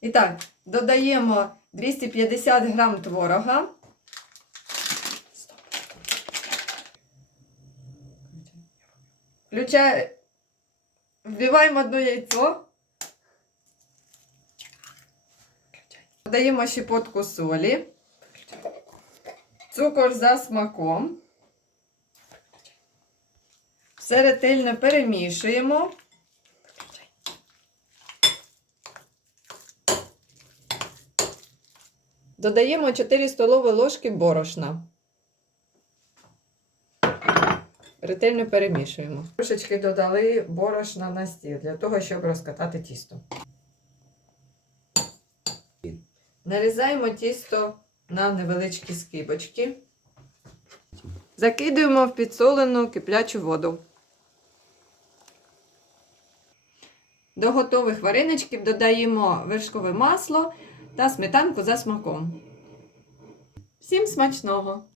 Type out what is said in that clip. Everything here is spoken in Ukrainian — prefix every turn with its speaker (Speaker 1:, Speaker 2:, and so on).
Speaker 1: І так, додаємо 250 грам творога. Включаємо, вбиваємо одне яйцо. Додаємо щепотку солі. Цукор за смаком. Все ретельно перемішуємо. Додаємо 4 столові ложки борошна. Ретельно перемішуємо. Трошечки додали борошна на стіл для того, щоб розкатати тісто. Нарізаємо тісто на невеличкі скибочки. Закидуємо в підсолену киплячу воду. До готових вареничків додаємо вершкове масло та сметанку за смаком. Всім смачного!